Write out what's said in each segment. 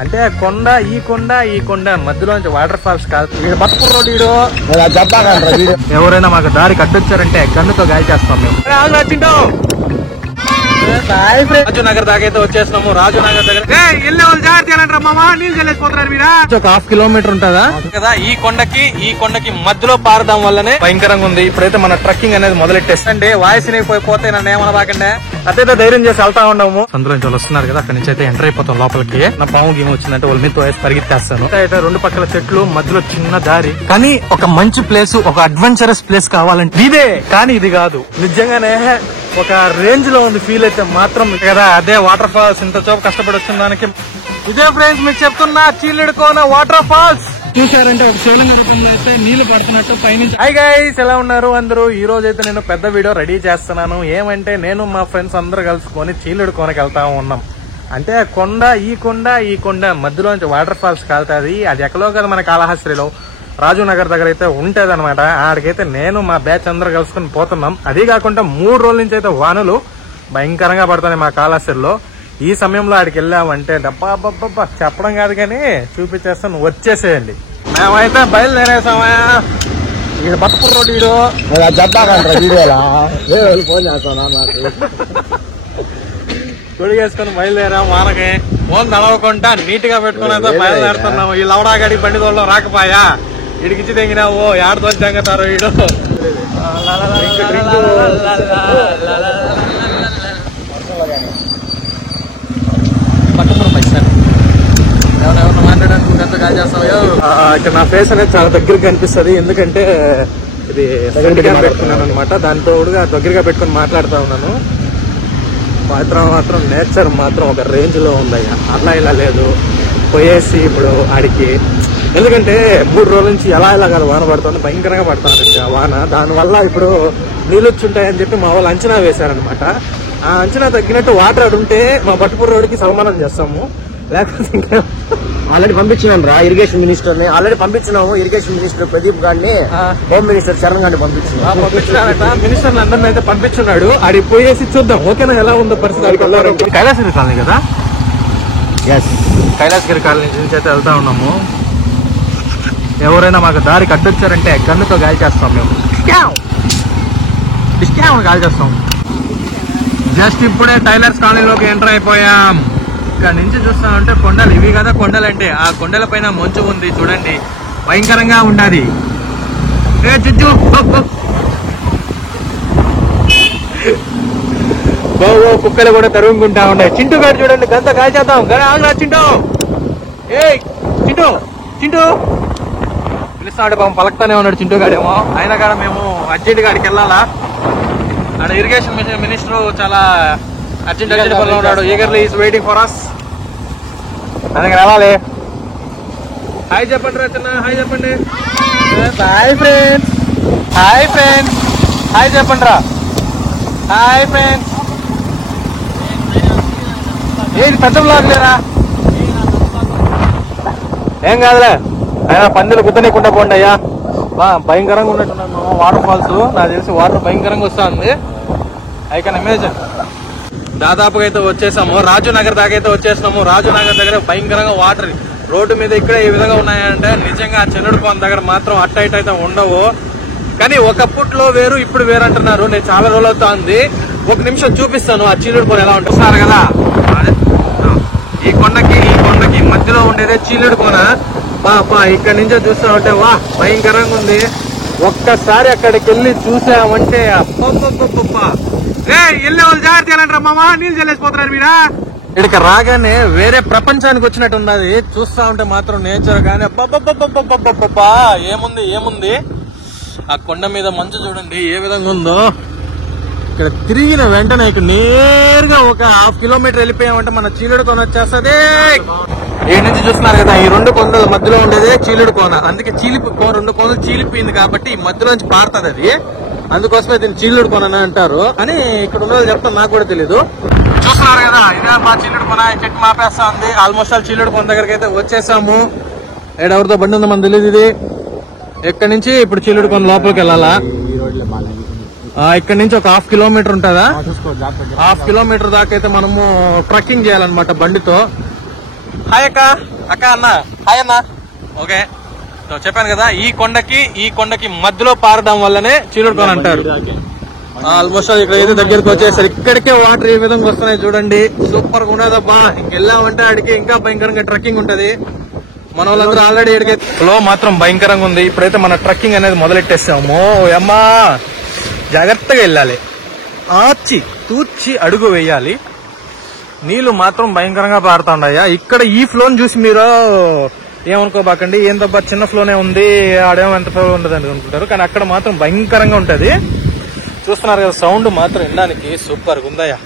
అంటే కొండ ఈ కొండ మధ్యలోంచి వాటర్ ఫాల్స్ కాదు. ఎవరైనా మాకు దారికి అడ్డొచ్చారంటే గన్నుతో గాలి చేస్తాం మేము. రాజునగర్ దాకా అయితే వచ్చేసినాము. రాజునగర్ దగ్గర ఒక 1/2 కిలోమీటర్ ఉంటుందా కదా. ఈ కొండకి మధ్యలో పారడం వల్లనే భయంకరంగా ఉంది. ఇప్పుడైతే మన ట్రెక్కింగ్ అనేది మొదలెట్టేస్తండి. వాయిస్ పోతే నన్ను ఏమనబాకండి. అదైతే ధైర్యం చేసి వెళ్తా ఉన్నాము. అందులో నుంచి వాళ్ళు వస్తున్నారు కదా, అక్కడి నుంచి అయితే ఎంటర్ అయిపోతాం లోపలికి. నా పాము గేమ్ వచ్చిందంటే వాళ్ళ మీద వేసి పరిగెత్తేస్తాను. అయితే 2 పక్కల చెట్లు, మధ్యలో చిన్న దారి. కానీ ఒక మంచి ప్లేస్, ఒక అడ్వెంచరస్ ప్లేస్ కావాలంటే ఇదే. కానీ ఇది కాదు, నిజంగానే ఒక రేంజ్ లో ఉంది ఫీల్ అయితే మాత్రం కదా. అదే వాటర్ ఫాల్స్. ఇంత చోపు కష్టపడి వచ్చిన దానికి ఇదే ఫ్రెండ్స్ మీకు చెప్తున్నా, చీలిడుకోన వాటర్ ఫాల్స్. చూసారంటే ఒక శివలింగ రూపంలో అయితే నీళ్లు పడుతున్నట్టు పైనుంచి. హై గైస్, ఎలా ఉన్నారు అందరూ? ఈ రోజు అయితే నేను పెద్ద వీడియో రెడీ చేస్తున్నాను. ఏమంటే నేను మా ఫ్రెండ్స్ అందరూ కలుసుకొని చీలిడుకోనకి వెళ్తా ఉన్నాం. అంటే ఈ కొండ మధ్యలోంచి వాటర్ ఫాల్స్ కాలుతుంది. అది ఎక్కడో కదా మన కాళహస్తిలో రాజునగర్ దగ్గర అయితే ఉంటది అనమాట. ఆడికైతే నేను మా బ్యాచ్ అందరూ కలుసుకుని పోతున్నాం. అదే కాకుండా 3 రోజుల నుంచి అయితే వానలు భయంకరంగా పడుతున్నాయి మా కాళహస్తిలో. ఈ సమయంలో ఆడికి వెళ్ళామంటే డబ్బా చెప్పడం కాదు కానీ చూపించేస్తాను, వచ్చేసేయండి. మేమైతే బయలుదేరేసామా. బతుకు రోడ్డు తొడిగేసుకుని బయలుదేరాం. వానకి ఫోన్ నడవకుండా నీట్ గా పెట్టుకుని అయితే బయలుదేరుతున్నాము. ఈ లవడాగడి బండి తోడలో రాకపోయా, ఇడికిచ్చి తెగినావు ఏడతో తెంగతారు వీడు. ఎవరెవరిని మాట్లాడడానికి ఎంత కాల్ చేస్తావు? ఇక్కడ నా ఫేస్ అనేది చాలా దగ్గరగా కనిపిస్తుంది, ఎందుకంటే ఇది పెట్టుకున్నాను అనమాట. దాంతో కూడా దగ్గరగా పెట్టుకుని మాట్లాడుతూ ఉన్నాను. మాత్రం నేచర్ మాత్రం ఒక రేంజ్ లో ఉంది. అట్లా ఇలా లేదు, పోయేసి ఇప్పుడు ఆడికి. ఎందుకంటే 3 రోజుల నుంచి ఎలా కాదు వాన పడుతుంది, భయంకరంగా పడుతుంది వాన. దానివల్ల ఇప్పుడు నీళ్ళు వచ్చుంటాయని చెప్పి మా వాళ్ళు అంచనా వేశారనమాట. ఆ అంచనా తగ్గినట్టు వాటర్ అది ఉంటే మా బట్టుపూర్ రోడ్డుకి సన్మానం చేస్తాము. లేకపోతే ఇంకా ఆల్రెడీ పంపించినాం రా ఇరిగేషన్ మినిస్టర్ ని. ఆల్రెడీ పంపించినాము. ఇరిగేషన్ మినిస్టర్ ప్రదీప్ గారిని, హోమ్ మినిస్టర్ చరణ్ గారిని పంపించినారట. మినిస్టర్ అందరిని అయితే పంపించున్నాడు. ఆడికి పోయేసి చూద్దాం ఓకేనా ఎలా ఉందో పరిస్థితి. కైలాసగిరి కాలనీ కదా, కైలాసగిరి కాలనీ నుంచి అయితే వెళ్తా ఉన్నాము. ఎవరైనా మాకు దారికి అడ్డొచ్చారంటే గన్నుతో గాలి చేస్తాం మేము. గాలి చేస్తాం. జస్ట్ ఇప్పుడే టైలర్స్ కాలనీలోకి ఎంటర్ అయిపోయాం. ఇక్కడ నుంచి చూస్తామంటే కొండలు, ఇవి కదా కొండలు అంటే. ఆ కొండల పైన మంచు ఉంది చూడండి, భయంకరంగా ఉండాలి. కుక్కలు కూడా తరుగుకుంటా ఉన్నాయి. చింటూ గారు చూడండి, గంత గాలి చేద్దాం. చింటూ, ఏ చింటూ పిలుస్తాడు. పాపం పలకతానే ఉన్నాడు చింటూ గాడేమో. అయినా కానీ మేము అర్జెంట్ గాడికి వెళ్ళాలా. ఆడ ఇరిగేషన్ మినిస్టర్ చాలా అర్జెంట్ పనిలో ఉన్నాడు. Eagerly is waiting for us. అందుకే రావాలి. హాయ్ చెప్పండి రచన, హాయ్ చెప్పండి. హాయ్ ఫ్రెండ్స్, హాయ్ చెప్పండి రా. Hi friends. ఏది పెద్ద బ్లాగ్ లేరా? ఏం కాదులే, అయినా పందులు గుద్దనీకుండా పోండి అయ్యా. భయంకరంగా ఉన్నట్టున్నాను వాటర్ ఫాల్స్. నాకు తెలిసి వాటర్ భయంకరంగా వస్తుంది. I can imagine. దాదాపుగా అయితే వచ్చేసాము. రాజునగర్ దాకా అయితే వచ్చేసినాము. రాజునగర్ దగ్గర భయంకరంగా వాటర్ రోడ్డు మీద ఇక్కడ ఏ విధంగా ఉన్నాయంటే నిజంగా చెన్నడుకోన దగ్గర మాత్రం అట్ట అయితే ఉండవు. కానీ ఒకప్పట్లో వేరు ఇప్పుడు వేరు అంటున్నారు. నేను చాలా రోజులు అవుతుంది. 1 నిమిషం చూపిస్తాను ఆ చీలుడుకోన ఎలా ఉంటున్నారు కదా. ఈ కొండకి మధ్యలో ఉండేదే చీలుడుకోన. ఇక్కడ నుంచే చూస్తా ఉంటే వా భయంకరంగా ఉంది. ఒక్కసారి అక్కడికి వెళ్ళి చూసామంటే వెళ్ళే వాళ్ళు జాగ్రత్త వెళ్ళండి మామా, నీళ్ళు చెల్లేసిపోతున్నారు మీరా. ఇక్కడికి రాగానే వేరే ప్రపంచానికి వచ్చినట్టు ఉన్నది. చూస్తా ఉంటే మాత్రం నేచర్ కానీ ఏముంది. ఆ కొండ మీద మంచు చూడండి ఏ విధంగా ఉందో. ఇక్కడ తిరిగిన వెంటనే ఇక్కడ నేరుగా ఒక 1/2 కిలోమీటర్ వెళ్ళిపోయామంటే మన చీలుడుకోన వచ్చేస్తుంది. ఈ నుంచి చూస్తున్నారు కదా, ఈ 2 కొండల మధ్యలో ఉండేదే చీలుడుకోన. అందుకే 2 కొండలు చీలిపోయింది కాబట్టి ఈ మధ్యలోంచి పారుతుంది అది. అందుకోసమే దీన్ని చీలుడుకోన అంటారు అని ఇక్కడ ఉన్న వాళ్ళు చెప్తాను, నాకు కూడా తెలీదు. చూస్తున్నారు కదా, ఇదే మా చీలుడుకోన. చెట్టు మాపేస్తా ఉంది. ఆల్మోస్ట్ ఆల్ చీలుడుకోన దగ్గరికి అయితే వచ్చేసాము. ఎవరితో బండి ఉందో మనకు తెలియదు. ఇది ఇక్కడ నుంచి ఇప్పుడు చీలుడుకోన లోపలికి వెళ్ళాలా. ఇక్కడ నుంచి ఒక 1/2 కిలోమీటర్ ఉంటుందా, 1/2 కిలోమీటర్ దాకా అయితే మనము ట్రెక్కింగ్ చేయాలన్నమాట బండితో. హాయ్ అక్క. అక్క అన్న హాయ్ అన్న. ఓకే చెప్పాను కదా, ఈ కొండకి మధ్యలో పారడం వల్లనే చీలుడు కోన అంటారు. ఆల్మోస్ట్ ఇక్కడ ఏదో దగ్గరకు వచ్చేసరి ఇక్కడికే వాటర్ ఈ విధంగా వస్తున్నాయి చూడండి. సూపర్ గా ఉన్నదబ్బా. ఇంకెళ్ళామంటే ఆడికి ఇంకా భయంకరంగా ట్రెక్కింగ్ ఉంటది. మన వాళ్ళందరూ ఆల్రెడీ ఎడికే ఫ్లో మాత్రం భయంకరంగా ఉంది. ఇప్పుడైతే మన ట్రెక్కింగ్ అనేది మొదలెట్టేసాము. అమ్మా జాగ్రత్తగా వెళ్ళాలి, ఆచి తూర్చి అడుగు వేయాలి. నీళ్లు మాత్రం భయంకరంగా పారుతాండయ్యా. ఇక్కడ ఈ ఫ్లోని చూసి మీరు ఏమనుకోబాకండి, ఏందబ్బా చిన్న ఫ్లోనే ఉంది, ఆడేమో ఎంత ఫ్లో ఉండదు అని అనుకుంటారు. కానీ అక్కడ మాత్రం భయంకరంగా ఉంటది. చూస్తున్నారు కదా, సౌండ్ మాత్రం వినడానికి సూపర్ గా ఉందయ్యా.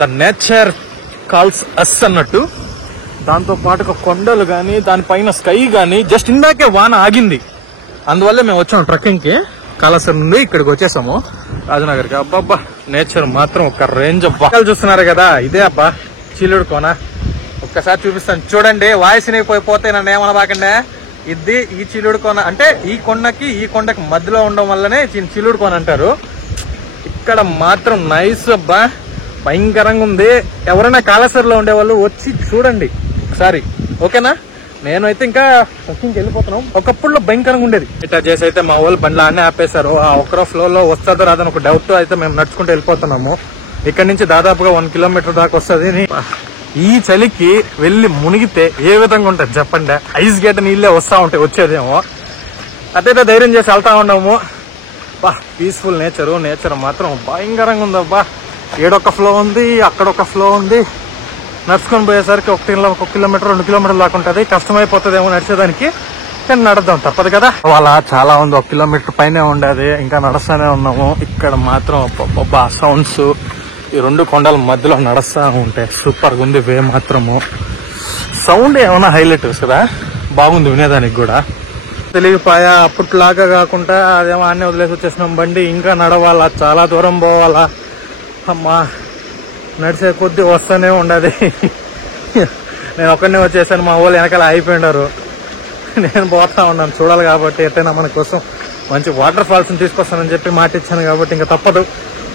ద నేచర్ కాల్స్ అస్ అన్నట్టు. దాంతో పాటుగా కొండలు గాని, దానిపైన స్కై గాని. జస్ట్ ఇందాకే వాన ఆగింది, అందువల్ల మేము వచ్చాము ట్రెక్కింగ్ కి. కాళేశ్వరం నుండి ఇక్కడికి వచ్చేసాము రాజనగర్ కి. అబ్బాబ్బా నేచర్ మాత్రం ఒక రేంజ్ అబ్బా. చూస్తున్నారు కదా, ఇదే అబ్బా చీలుడు కోన. ఒక్కసారి చూపిస్తాను చూడండి. వాయిస్ పోతే నన్ను ఏమనబాకండి. ఇది ఈ చీలుడు కోన అంటే ఈ కొండకి మధ్యలో ఉండడం వల్లనే చీలుడు కోన అంటారు. ఇక్కడ మాత్రం నైస్ అబ్బా, భయంకరంగా ఉంది. ఎవరైనా కాళేశ్వరంలో ఉండేవాళ్ళు వచ్చి చూడండి ఒకసారి, ఓకేనా? నేనైతే ఇంకా ట్రెక్కింగ్ వెళ్ళిపోతున్నాం. ఒకప్పుడు భయంకరంగా ఉండేది. ఇట్లా చేసి అయితే మా వాళ్ళు బండ్లు అన్నీ ఆపేశారు. ఆ ఒక్కరో ఫ్లో లో వస్తుందో రాదని ఒక డౌట్ అయితే మేము నడుచుకుంటూ వెళ్ళిపోతున్నాము. ఇక్కడ నుంచి దాదాపుగా 1 కిలోమీటర్ దాకా వస్తుంది. ఈ చలికి వెళ్లి మునిగితే ఏ విధంగా ఉంటుంది చెప్పండి. ఐస్ గేట నీళ్ళే వస్తా ఉంటాయి, వచ్చేదేమో. అదైతే ధైర్యం చేసి వెళ్తా ఉన్నాము. బా పీస్ఫుల్ నేచర్ మాత్రం భయంకరంగా ఉందబ్బా. ఏడొక ఫ్లో ఉంది, అక్కడ ఒక ఫ్లో ఉంది. నడుచుకొని పోయేసరికి 1 కిలోమీటర్ 2 కిలోమీటర్లు దాకా ఉంటుంది. కష్టమైపోతుందేమో నడిచేదానికి, కానీ నడదాం తప్పదు కదా. వాళ్ళ చాలా ఉంది, 1 కిలోమీటర్ పైనే ఉండేది. ఇంకా నడుస్తూనే ఉన్నాము. ఇక్కడ మాత్రం అబ్బా సౌండ్స్, ఈ 2 కొండల మధ్యలో నడుస్తా ఉంటాయి. సూపర్ గా ఉంది వే మాత్రము. సౌండ్ ఏమైనా హైలైట్ కదా, బాగుంది వినేదానికి కూడా. తెలియపాయా అప్పట్లాగా కాకుండా అదేమో అన్నీ వదిలేసి వచ్చేసినాం. బండి ఇంకా నడవాలా, చాలా దూరం పోవాలా. అమ్మా నడిచే కొద్ది వస్తూనే ఉండదు. నేను ఒక్కడనే వచ్చేసాను, మా వాళ్ళు వెనకాల అయిపోయినారు. నేను పోతా ఉన్నాను చూడాలి కాబట్టి. ఎట్టైనా మన కోసం మంచి వాటర్ ఫాల్స్ తీసుకొస్తానని చెప్పి మాట ఇచ్చాను కాబట్టి ఇంకా తప్పదు,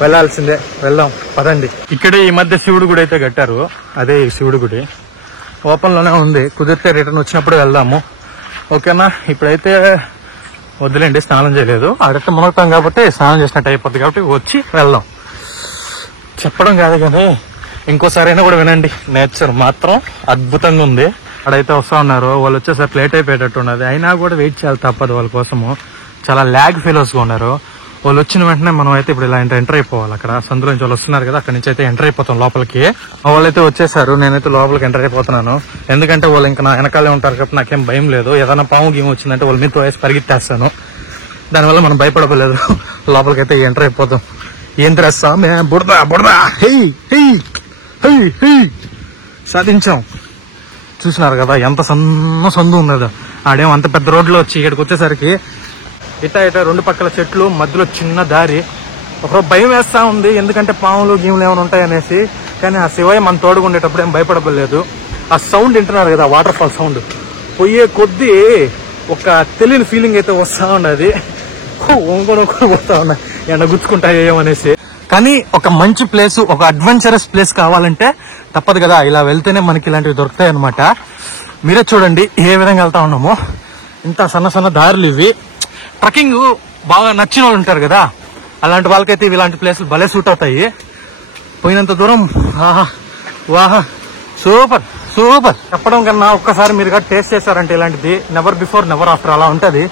వెళ్లాల్సిందే. వెళ్దాం పదండి. ఇక్కడే ఈ మధ్య శివుడు గుడి అయితే కట్టారు. అదే ఈ శివుడు గుడి ఓపెన్ లోనే ఉంది. కుదిరితే రిటర్న్ వచ్చినప్పుడు వెళ్దాము, ఓకేనా? ఇప్పుడైతే వద్దులేండి, స్నానం చేయలేదు. అడట్ట మునగుతాం కాబట్టి స్నానం చేసినట్టు అయిపోద్ది కాబట్టి వచ్చి వెళ్దాం. చెప్పడం కాదు కానీ ఇంకోసారి అయినా కూడా వినండి. నేచర్ మాత్రం అద్భుతంగా ఉంది. అక్కడైతే వస్తా ఉన్నారు వాళ్ళు, వచ్చేసరికి లేట్ అయిపోయేటట్టు ఉన్నది. అయినా కూడా వెయిట్ చేయాలి తప్పదు వాళ్ళ కోసము. చాలా ల్యాగ్ ఫెలోస్ గా ఉన్నారు. వాళ్ళు వచ్చిన వెంటనే మనం అయితే ఇప్పుడు ఇలా ఎంటర్ అయిపోవాలి. అక్కడ సందులో నుంచి వాళ్ళు వస్తున్నారు కదా, అక్కడ నుంచి అయితే ఎంటర్ అయిపోతాం లోపలికి. వాళ్ళైతే వచ్చేసారు, నేనైతే లోపలికి ఎంటర్ అయిపోతున్నాను. ఎందుకంటే వాళ్ళు ఇంకా నా వెనకాలే ఉంటారు కాబట్టి నాకేం భయం లేదు. ఏదైనా పాము గేమ్ వచ్చిందంటే వాళ్ళ మీద వేసి పరిగెత్తేస్తాను. దానివల్ల మనం భయపడలేదు. లోపలికి అయితే ఎంటర్ అయిపోతాం. ఏం తెస్తా బుడదా బుడదా హై హై హై హై సాధించాం. చూసినారు కదా ఎంత సందు ఉన్నదో. ఆడేమో అంత పెద్ద రోడ్లో వచ్చి ఇక్కడికి వచ్చేసరికి ఇటా 2 పక్కల చెట్లు, మధ్యలో చిన్న దారి. ఒక భయం వేస్తా ఉంది, ఎందుకంటే పాములు గీములు ఏమైనా ఉంటాయనేసి. కానీ ఆ శివయ్య మన తోడుగా ఉండేటప్పుడు ఏం భయపడలేదు. ఆ సౌండ్ వింటున్నారు కదా, వాటర్ ఫాల్ సౌండ్. పోయే కొద్దీ ఒక తెలియని ఫీలింగ్ అయితే వస్తా ఉన్నది. ఒంగొని పోతా ఉన్నాయి, ఎండ గుచ్చుకుంటాయేమో అనేసి. కానీ ఒక మంచి ప్లేస్, ఒక అడ్వెంచరస్ ప్లేస్ కావాలంటే తప్పదు కదా, ఇలా వెళ్తేనే మనకి ఇలాంటివి దొరుకుతాయి అనమాట. మీరే చూడండి ఏ విధంగా వెళ్తా ఉన్నామో. ఇంత సన్న దారులు ఇవి. ట్రెక్కింగ్ బాగా నచ్చిన వాళ్ళు ఉంటారు కదా, అలాంటి వాళ్ళకైతే ఇలాంటి ప్లేసులు భలే సూట్ అవుతాయి. పోయినంత దూరం వాహా సూపర్ సూపర్. చెప్పడం కన్నా ఒక్కసారి మీరు టేస్ట్ చేశారంటే ఇలాంటిది నెవర్ బిఫోర్ నెవర్ ఆఫ్టర్ అలా ఉంటది.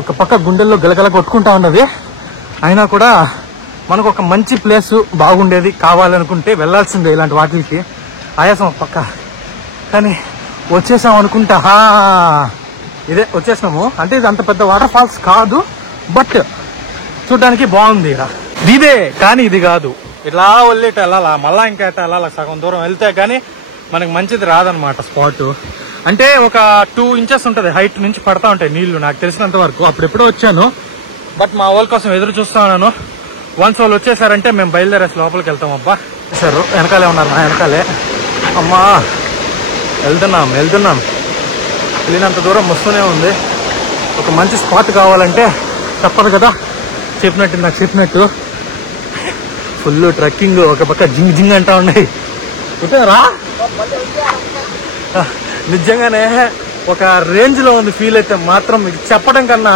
ఒక పక్క గుండెల్లో గలగల కొట్టుకుంటా ఉన్నది. అయినా కూడా మనకు ఒక మంచి ప్లేస్ బాగుండేది కావాలనుకుంటే వెళ్లాల్సిందే ఇలాంటి వాటికి. ఆయాసం పక్క, కానీ వచ్చేసాం అనుకుంటా. ఇదే వచ్చేసినాము. అంటే ఇది అంత పెద్ద వాటర్ ఫాల్స్ కాదు, బట్ చూడడానికి బాగుంది. ఇదే కానీ ఇది కాదు. ఇట్లా వెళ్ళేట వెళ్ళాలా, మళ్ళా ఇంకా ఎట్లా వెళ్ళాలా, సగం దూరం వెళ్తే గానీ మనకి మంచిది రాదనమాట స్పాట్. అంటే ఒక 2 ఇంచెస్ ఉంటది హైట్ నుంచి పడతా ఉంటాయి నీళ్లు నాకు తెలిసినంత వరకు. అప్పుడెప్పుడో వచ్చాను, బట్ మా వాళ్ళ కోసం ఎదురు చూస్తా ఉన్నాను. వన్స్ వాళ్ళు వచ్చేసారంటే మేము బయలుదేరేసి లోపలికి వెళ్తాం. అబ్బా సార్ వెనకాలే ఉన్నారు, నా వెనకాలే. అమ్మా వెళ్తున్నాం వెళ్ళినంత దూరం వస్తూనే ఉంది. ఒక మంచి స్పాట్ కావాలంటే తప్పదు కదా, నాకు చెప్పినట్టు ఫుల్ ట్రెక్కింగ్. ఒక పక్క జింగ్ జింగ్ అంటా ఉన్నాయి. రా నిజంగానే ఒక రేంజ్ లో ఉంది ఫీల్ అయితే మాత్రం. మీకు చెప్పడం కన్నా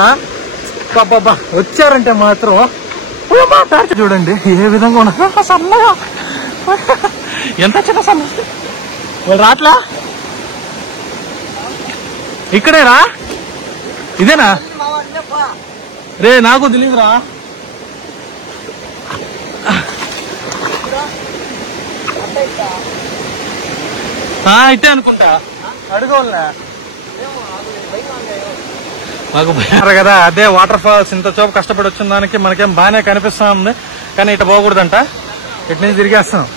బాబా వచ్చారంటే మాత్రం చూడండి ఏ విధంగా ఉన్నా సన్నగా ఎంత చిన్న సన్న వాళ్ళు రాట్లా. ఇక్కడేనా ఇదేనా రే నాకు తెలియదురా. అయితే అనుకుంటా అడుగోలే మాకు కదా. అదే వాటర్ ఫాల్స్ ఇంత చూపు కష్టపడి వచ్చిన దానికి మనకేం బాగానే కనిపిస్తా ఉంది, కానీ ఇటు పోకూడదంట. ఇటు నుంచి తిరిగేస్తున్నాము,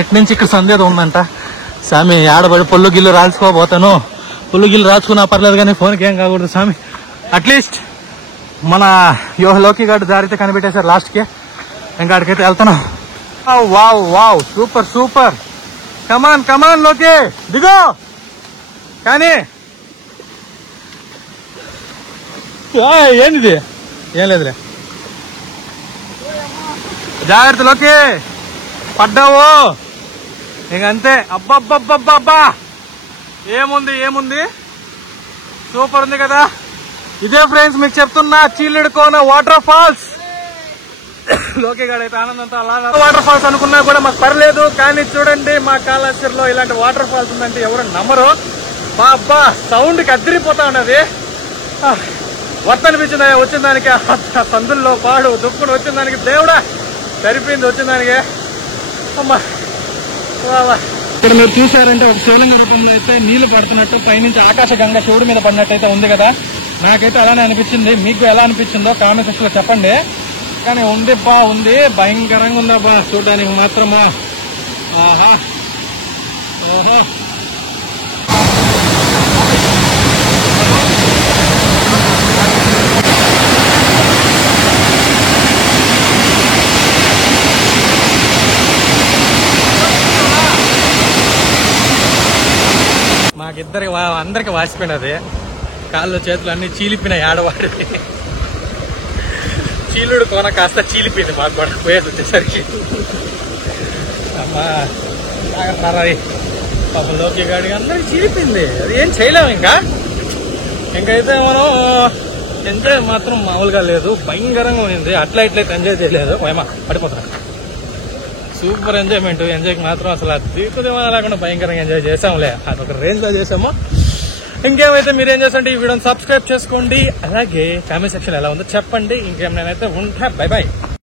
ఇటు నుంచి ఇక్కడ సందేహం ఉందంట. స్వామి ఆడబడి పొల్లు గిల్లు రాల్చుకోబోతాను, పొల్లు గిల్లు రాల్చుకున్నా పర్లేదు కానీ ఫోన్కి ఏం కాకూడదు స్వామి. అట్లీస్ట్ మన లోకి గాడు దారితే కనిపెట్టేశారు లాస్ట్కి, ఇంకా అక్కడికైతే వెళ్తాను. Wow wow super super. Come on come on లోకి దిగో. కానీ ఏంది ఏం లేదులే, జాగ్రత్తలోకి పడ్డావు ఇంకంతే. అబ్బబ్బబ్బబ్బబ్బా ఏముంది సూపర్ ఉంది కదా. ఇదే ఫ్రెండ్స్ మీకు చెప్తున్నా చీలుడు కోన వాటర్ ఫాల్స్. లోకే గాడైతే ఆనందంతో అలా వాటర్ ఫాల్స్ అనుకున్నా కూడా మాకు పర్లేదు, కానీ చూడండి మా కాళేశ్వరంలో ఇలాంటి వాటర్ ఫాల్స్ ఉందంటే ఎవరు నమ్మరు. బాబా సౌండ్ కి అదిరిపోతా ఉన్నది. వర్త అనిపించిందా వచ్చిన దానికి, సందుల్లో పాడు దుక్కుని వచ్చిన దానికి. దేవుడా సరిపోయింది వచ్చిన దానికి. అమ్మా ఇక్కడ మీరు చూసారంటే ఒక శివలింగ రూపంలో అయితే నీళ్లు పడుతున్నట్టు పైనుంచి ఆకాశ గంగ శివుడి మీద పడినట్టయితే ఉంది కదా. నాకైతే అలానే అనిపించింది, మీకు ఎలా అనిపించిందో కామెంట్ సెక్షన్ లో చెప్పండి. కానీ ఉంది భయంకరంగా ఉందా చూడడానికి మాత్రమా. ఆహా ఆహా మాకిద్దరికి అందరికి వాసిపోయినది, కాళ్ళు చేతులు అన్ని చీలిపోయినాయి ఆడవాడికి. చీలుడు కోన కాస్త చీలిపోయింది మాకు కూడా పోయేది వచ్చేసరికి. అమ్మా పాపంలోకి గాడికి అందరికి చీలిపోయింది, అది ఏం చేయలేము. ఇంకైతే మనం ఎంజాయ్ మాత్రం మామూలుగా లేదు, భయంకరంగా ఉంది. అట్లా ఇట్లయితే ఎంజాయ్ చేయలేదు, ఏమా పడిపోతున్నా. సూపర్ ఎంజాయ్కి మాత్రం అసలు తీర్పుదేమో లేకుండా భయంకరంగా ఎంజాయ్ చేసాంలే, అదొక రేంజ్ లో చేసాము. ఇంకేమైతే మీరేం చేసండి ఈ వీడియోని సబ్స్క్రైబ్ చేసుకోండి, అలాగే కామెంట్ సెక్షన్ ఎలా ఉందో చెప్పండి. ఇంకేమైనా ఉంటా. Bye bye.